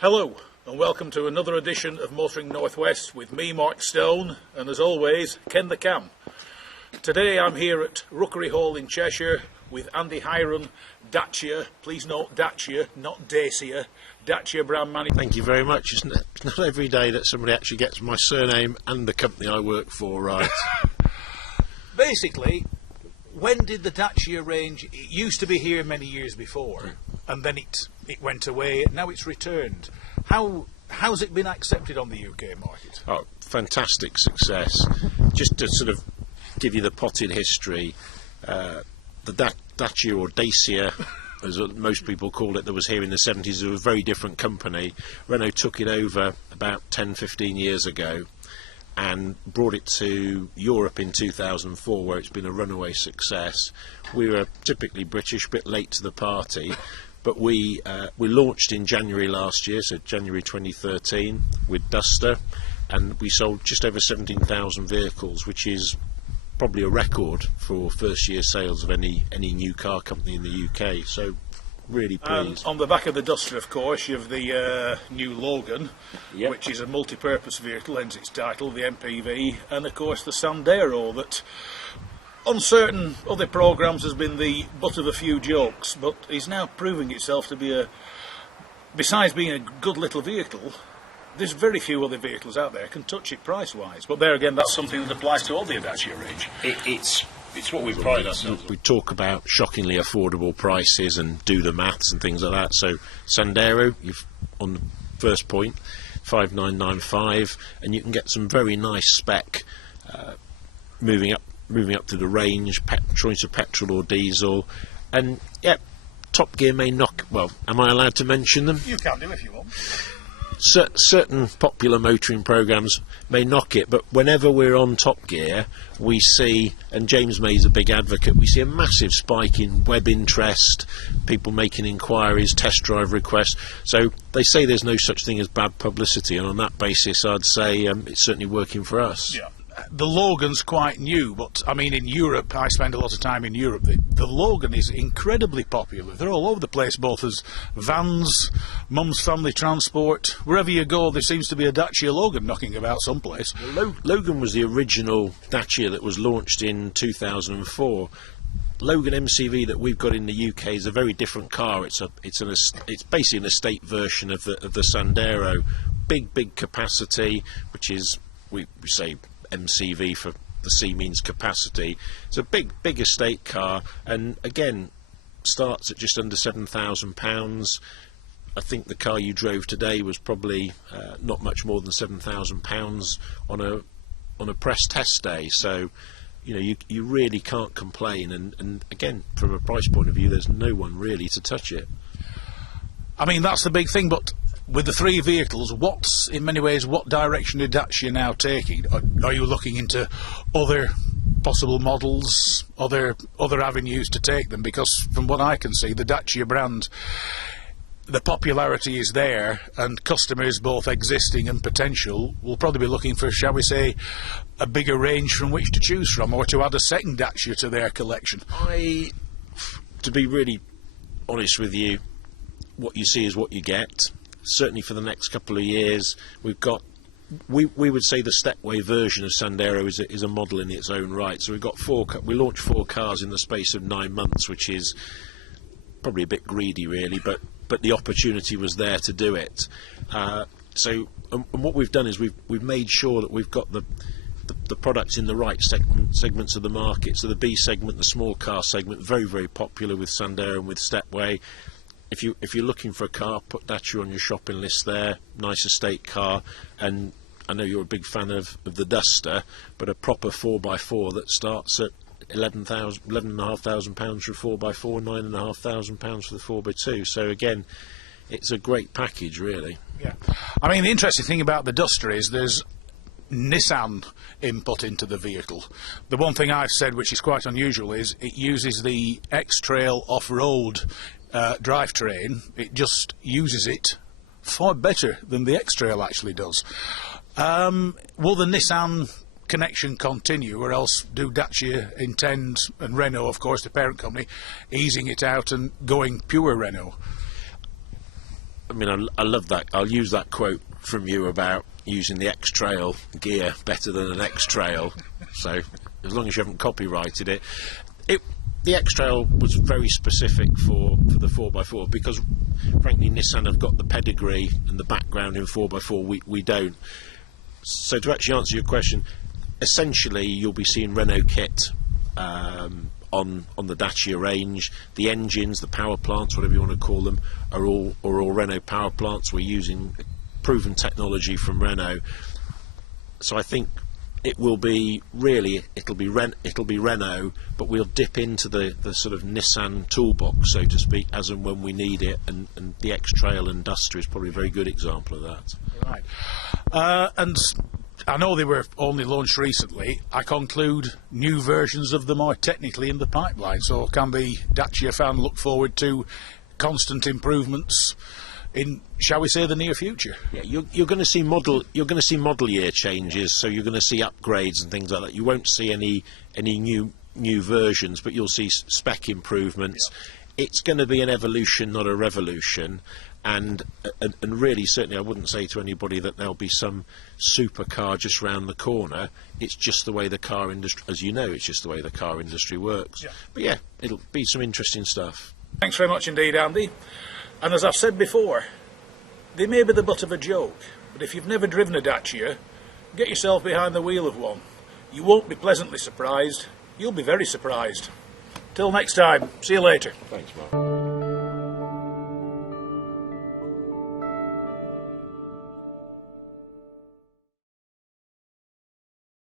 Hello and welcome to another edition of Motoring Northwest with me, Mark Stone, and as always, Ken the Cam. Today I'm here at Rookery Hall in Cheshire with Andy Heiron Dacia. Please note Dacia, not Dacia. Dacia brand manufacturer. Thank you very much. It's not every day that somebody actually gets my surname and the company I work for right. Basically, when did the Dacia range, it used to be here many years before, and then it went away, and now it's returned. How's it been accepted on the UK market? Oh, fantastic success. Just to sort of give you the potted history, the Dacia or Dacia, as most people call it, that was here in the 70s, it was a very different company. Renault took it over about 10-15 years ago and brought it to Europe in 2004, where it's been a runaway success. We were typically British, a bit late to the party, but we launched in January last year, so January 2013, with Duster, and we sold just over 17,000 vehicles, which is probably a record for first year sales of any new car company in the UK. So really pleased. On the back of the Duster, of course, you have the new Logan, Yep. which is a multi-purpose vehicle, hence its title, the MPV, and of course the Sandero, that on certain other programmes has been the butt of a few jokes, but is now proving itself to be besides being a good little vehicle, there's very few other vehicles out there can touch it price-wise. But there again, that's something that applies to all the Dacia range. It's what we pride ourselves on. We talk about shockingly affordable prices and do the maths and things like that. So Sandero, you've on the first point, 5,995, and you can get some very nice spec moving up to the range, choice of petrol or diesel, and yeah, Top Gear may knock. Well, am I allowed to mention them? You can do if you want. Certain popular motoring programmes may knock it, but whenever we're on Top Gear, we see, and James May's a big advocate, we see a massive spike in web interest, people making inquiries, test drive requests. So they say there's no such thing as bad publicity, and on that basis I'd say it's certainly working for us. Yeah. The Logan's quite new, but I mean in Europe, I spend a lot of time in Europe, the Logan is incredibly popular. They're all over the place, both as vans, mum's family transport. Wherever you go, there seems to be a Dacia Logan knocking about someplace. Logan was the original Dacia that was launched in 2004. Logan MCV that we've got in the UK is a very different car. It's basically an estate version of the Sandero. Big capacity, which is we say MCV for the C means capacity. It's a big estate car, and again starts at just under £7,000. I think the car you drove today was probably not much more than £7,000 on a press test day. So you know you really can't complain, and again from a price point of view, there's no one really to touch it. I mean that's the big thing, but with the three vehicles, in many ways, what direction is Dacia now taking? Are you looking into other possible models, other avenues to take them? Because from what I can see, the Dacia brand, the popularity is there, and customers, both existing and potential, will probably be looking for, shall we say, a bigger range from which to choose from, or to add a second Dacia to their collection. To be really honest with you, what you see is what you get. Certainly for the next couple of years, we would say the stepway version of Sandero is a model in its own right. So we've got we launched 4 cars in the space of 9 months, which is probably a bit greedy really, but the opportunity was there to do it. So what we've done is we've made sure that we've got the products in the right segments of the market. So the B segment, the small car segment, very popular with Sandero and with stepway. If you're looking for a car, put Dacia on your shopping list there. Nice estate car, and I know you're a big fan of the Duster, but a proper 4x4 that starts at £11,500 for a 4x4, £9,500 for the 4x2. So again, it's a great package, really. Yeah, I mean the interesting thing about the Duster is there's Nissan input into the vehicle. The one thing I've said, which is quite unusual, is it uses the X-Trail off-road drivetrain. It just uses it far better than the X-Trail actually does. Will the Nissan connection continue, or else do Dacia intend, and Renault of course the parent company, easing it out and going pure Renault? I mean, I love that. I'll use that quote from you about using the X-Trail gear better than an X-Trail. So as long as you haven't copyrighted it, the X-Trail was very specific for the 4x4 because, frankly, Nissan have got the pedigree and the background in 4x4. We don't. So to actually answer your question, essentially you'll be seeing Renault kit on the Dacia range. The engines, the power plants, whatever you want to call them, are all Renault power plants. We're using proven technology from Renault. So I think it will be it'll be Renault, but we'll dip into the sort of Nissan toolbox, so to speak, as and when we need it, and the X-Trail and Duster is probably a very good example of that. Right. And I know they were only launched recently. I conclude new versions of them are technically in the pipeline, so can the Dacia fan look forward to constant improvements in, shall we say, the near future? Yeah, you're going to see model year changes, so you're going to see upgrades and things like that. You won't see any new versions, but you'll see spec improvements. Yeah. It's going to be an evolution, not a revolution. And really, certainly, I wouldn't say to anybody that there'll be some supercar just round the corner. It's just the way the car industry, as you know, it's just the way the car industry works. Yeah. But yeah, it'll be some interesting stuff. Thanks very much indeed, Andy. And as I've said before, they may be the butt of a joke, but if you've never driven a Dacia, get yourself behind the wheel of one. You won't be pleasantly surprised, you'll be very surprised. Till next time, see you later. Thanks, Mark.